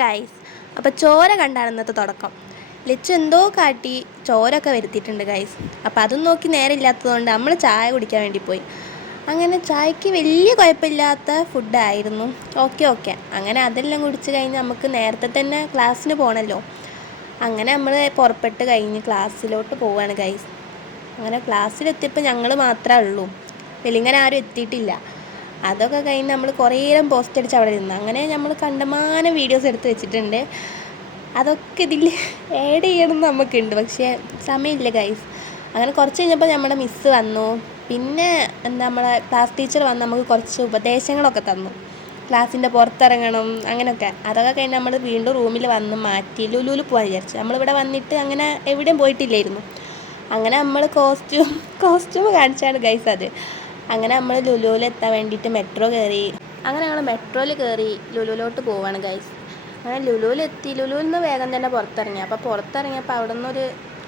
Guys, അപ്പോൾ ചോര കണ്ടാണ് ഇന്നത്തെ തുടക്കം. ലിച്ചു എന്തോ കാട്ടി ചോരൊക്കെ വരുത്തിയിട്ടുണ്ട് ഗൈസ്. അപ്പോൾ അതും നോക്കി നേരമില്ലാത്തതുകൊണ്ട് നമ്മൾ ചായ കുടിക്കാൻ വേണ്ടി പോയി. അങ്ങനെ ചായക്ക് വലിയ കുഴപ്പമില്ലാത്ത ഫുഡായിരുന്നു. ഓക്കെ അങ്ങനെ അതെല്ലാം കുടിച്ച് കഴിഞ്ഞ് നമുക്ക് നേരത്തെ തന്നെ ക്ലാസ്സിന് പോകണമല്ലോ. അങ്ങനെ നമ്മൾ പുറപ്പെട്ട് കഴിഞ്ഞ് ക്ലാസ്സിലോട്ട് പോവുകയാണ് ഗൈസ്. അങ്ങനെ ക്ലാസ്സിലെത്തിയപ്പോൾ ഞങ്ങൾ മാത്രമേ ഉള്ളൂ, വെളിങ്ങനെ ആരും എത്തിയിട്ടില്ല. അതൊക്കെ കഴിഞ്ഞ് നമ്മൾ കുറേ നേരം പോസ്റ്റ് അടിച്ച് അവിടെ ഇരുന്നു. അങ്ങനെ നമ്മൾ കണ്ടമാനം വീഡിയോസ് എടുത്ത് വെച്ചിട്ടുണ്ട്. അതൊക്കെ ഇതിൽ ആഡ് ചെയ്യണം നമുക്കുണ്ട്, പക്ഷേ സമയമില്ല ഗൈസ്. അങ്ങനെ കുറച്ച് കഴിഞ്ഞപ്പോൾ നമ്മുടെ മിസ്സ് വന്നു. പിന്നെ നമ്മളെ ക്ലാസ് ടീച്ചർ വന്ന് നമുക്ക് കുറച്ച് ഉപദേശങ്ങളൊക്കെ തന്നു. ക്ലാസ്സിൻ്റെ പുറത്തിറങ്ങണം അങ്ങനെയൊക്കെ. അതൊക്കെ കഴിഞ്ഞ് നമ്മൾ വീണ്ടും റൂമിൽ വന്ന് മാറ്റി ലുലുവിൽ പോകാൻ വിചാരിച്ചു. നമ്മളിവിടെ വന്നിട്ട് അങ്ങനെ എവിടെയും പോയിട്ടില്ലായിരുന്നു. അങ്ങനെ നമ്മൾ കോസ്റ്റ്യൂം കാണിച്ചാണ് ഗൈസ് അത്. അങ്ങനെ നമ്മൾ ലുലുവിൽ എത്താൻ വേണ്ടിയിട്ട് മെട്രോ കയറി. അങ്ങനെ ഞങ്ങൾ മെട്രോയിൽ കയറി ലുലുവിലോട്ട് പോവാണ് ഗൈസ്. അങ്ങനെ ലുലുവിലെത്തി. ലുലുവിൽ നിന്ന് വേഗം തന്നെ പുറത്തിറങ്ങി. അപ്പോൾ പുറത്തിറങ്ങിയപ്പോൾ അവിടെ നിന്നൊരു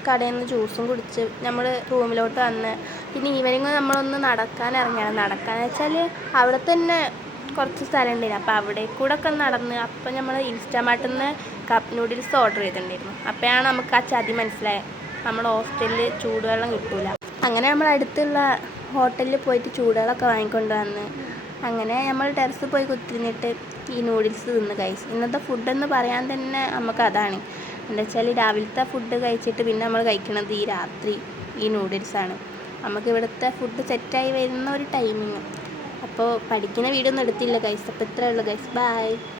കടയിൽ നിന്ന് ജ്യൂസും കുടിച്ച് നമ്മൾ റൂമിലോട്ട് വന്ന്. പിന്നെ ഈവനിങ് നമ്മളൊന്ന് നടക്കാൻ ഇറങ്ങിയാണ്. നടക്കാന്ന് വെച്ചാൽ അവിടെ തന്നെ കുറച്ച് സ്ഥലം ഉണ്ടായിരുന്നു. അപ്പോൾ അവിടെ കൂടെ ഒക്കെ നടന്ന്. അപ്പം നമ്മൾ ഇൻസ്റ്റാമാർട്ടിൽ നിന്ന് കപ്പ് നൂഡിൽസ് ഓർഡർ ചെയ്തിട്ടുണ്ടായിരുന്നു. അപ്പോഴാണ് നമുക്ക് ആ ചതി മനസ്സിലായത്, നമ്മുടെ ഹോസ്റ്റലിൽ ചൂടുവെള്ളം കിട്ടില്ല. അങ്ങനെ നമ്മൾ അടുത്തുള്ള ഹോട്ടലിൽ പോയിട്ട് ചൂടുവെള്ളമൊക്കെ വാങ്ങിക്കൊണ്ട് വന്ന് അങ്ങനെ നമ്മൾ ടെറസിൽ പോയി കുത്തിരുന്നിട്ട് ഈ നൂഡിൽസ് തിന്ന് ഗൈസ്. ഇന്നത്തെ ഫുഡെന്ന് പറയാൻ തന്നെ നമുക്ക് അതാണ്. എന്താ വെച്ചാൽ രാവിലത്തെ ഫുഡ് കഴിച്ചിട്ട് പിന്നെ നമ്മൾ കഴിക്കുന്നത് ഈ രാത്രി ഈ നൂഡിൽസാണ്. നമുക്ക് ഇവിടുത്തെ ഫുഡ് സെറ്റായി വരുന്ന ഒരു ടൈമിങ്. അപ്പോൾ പഠിക്കുന്ന വീഡിയോ ഒന്നും എടുത്തില്ല ഗൈസ്. അപ്പോൾ ഇത്രയേ ഉള്ളൂ ഗൈസ്. ബൈ.